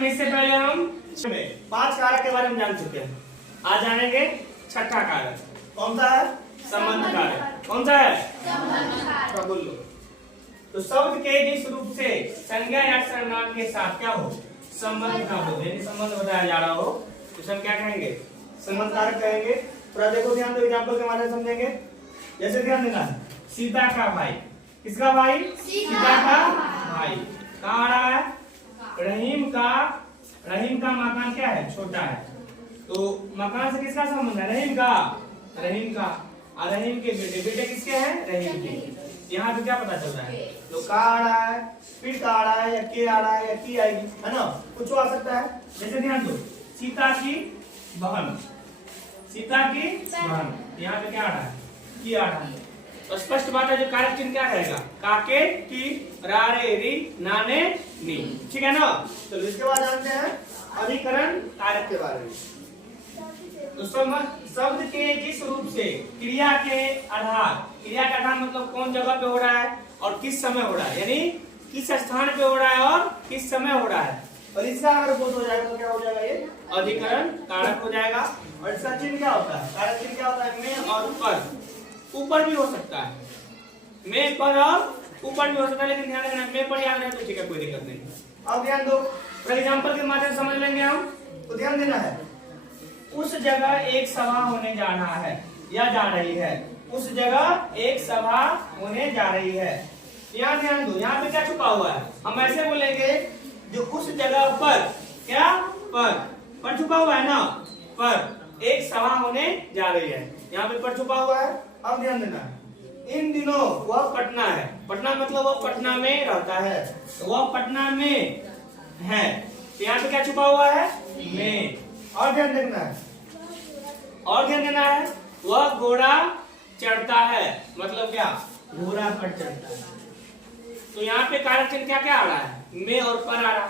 में इससे पहले हम 5 कारक के बारे में जान चुके हैं। आज जानेंगे छठा कारक। कौन सा है? संबंध कारक। कौन सा है? संबंध कारक। बोल लो। तो शब्द के जिस रूप से संज्ञा या सर्वनाम के साथ क्या हो, संबंध का हो, यानी संबंध बताया जा रहा हो, तो हम क्या कहेंगे? संबंध कारक कहेंगे। थोड़ा देखो ध्यान दो, एग्जाम्पल के माध्यम से समझेंगे। जैसे ध्यान देना, सीता का भाई। किसका भाई? सीता का भाई। कहाँ आ रहा है? रहीम का मकान क्या है? छोटा है। तो मकान से किसका संबंध है? रहीम का। और रहीम के बेटे किसके हैं? रहीम के। यहाँ पे क्या पता चल रहा है? तो का आ रहा है, फिर का आ रहा है, या के आ रहा है, या की आएगी, है ना? कुछ आ सकता है। जैसे ध्यान दो, सीता की बहन। यहाँ पे क्या आ रहा है? की आ रहा है। तो स्पष्ट बात है, जो कारक चिन्ह क्या रहेगा? काके, की, रारे, री, नाने, नी। ठीक है ना? तो इसके बाद जानते हैं अधिकरण कारक के बारे में। तो शब्द के जिस रूप से क्रिया के आधार मतलब कौन जगह पे हो रहा है और किस समय हो रहा है, यानी किस स्थान पे हो रहा है और किस समय हो रहा है, और इसका अगर बोध हो जाएगा तो क्या हो जाएगा? ये अधिकरण कारक हो जाएगा। और इसका चिन्ह क्या होता है? कारक चिन्ह क्या होता है? में और पर। ऊपर भी हो सकता है, में, पर और ऊपर भी हो सकता है, लेकिन ध्यान रखना में पर याद रहे तो ठीक है, कोई दिक्कत नहीं। अब ध्यान दो, फॉर एग्जांपल के माध्यम से समझ लेंगे हम। तो ध्यान देना है, उस जगह एक सभा होने जा रहा है या जा रही है। उस जगह एक सभा होने जा रही है। यहाँ ध्यान दो, यहाँ पे क्या छुपा हुआ है? हम ऐसे बोलेंगे, जो उस जगह पर क्या पर छुपा हुआ है ना, पर एक सभा होने जा रही है। यहाँ पे पर छुपा हुआ है। अब ध्यान देना, इन दिनों वह पटना है। पटना मतलब वह पटना में रहता है, तो वह पटना में है। तो यहाँ पे क्या छुपा हुआ है? में। और ध्यान देना है, वह घोड़ा चढ़ता है, मतलब क्या? घोड़ा पर चढ़ता है। तो यहाँ पे कारक चिन्ह क्या क्या आ रहा है? में और पर आ रहा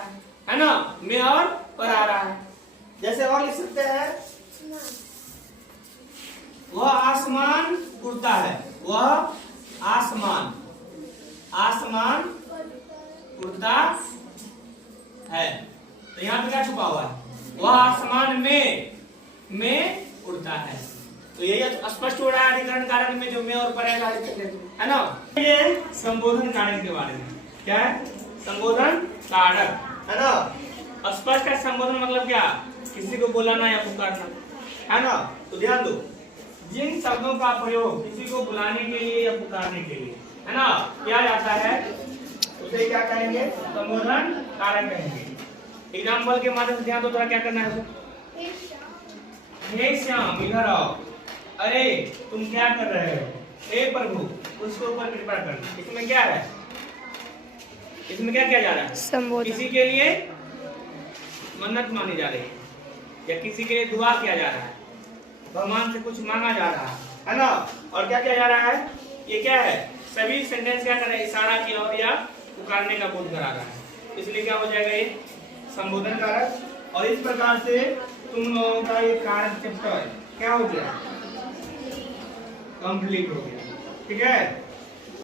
है ना? में और पर आ रहा है। जैसे और लिख सकते हैं, वह आसमान उड़ता है। वह आसमान उड़ता है। तो यहाँ पे क्या छुपा हुआ है? वह आसमान में उड़ता है। तो यही स्पष्ट हो रहा है अधिकरण कारक में, जो में और पर है ना? ये संबोधन कारक के बारे में। क्या है? संबोधन कारक, है ना? स्पष्ट है। संबोधन मतलब क्या? किसी को बुलाना या पुकारना, है ना? तो ध्यान दो, जिन शब्दों का प्रयोग किसी को बुलाने के लिए या पुकारने के लिए, है ना, किया जाता है, उसे क्या कहेंगे? संबोधन कारक कहेंगे। एग्जाम्पल के माध्यम से ध्यान दो, थोड़ा क्या करना है? हे श्याम, इधर आओ। अरे तुम क्या कर रहे हो? हे प्रभु, उसके ऊपर कृपा करना। इसमें क्या है? इसमें क्या किया जा रहा है? किसी के लिए मन्नत मानी जा रही है, या किसी के लिए दुआ किया जा रहा है, भगवान से कुछ मांगा जा रहा है ना? और क्या किया जा रहा है? ये क्या है? सभी सेंटेंस क्या कर रहे हैं? इशारा की ओर या पुकारने का बोध करा रहा है। इसलिए क्या हो जाएगा? ये संबोधन कारक। और इस प्रकार से तुम लोगों का ये कारक चैप्टर क्या हो गया? कंप्लीट हो गया। ठीक है।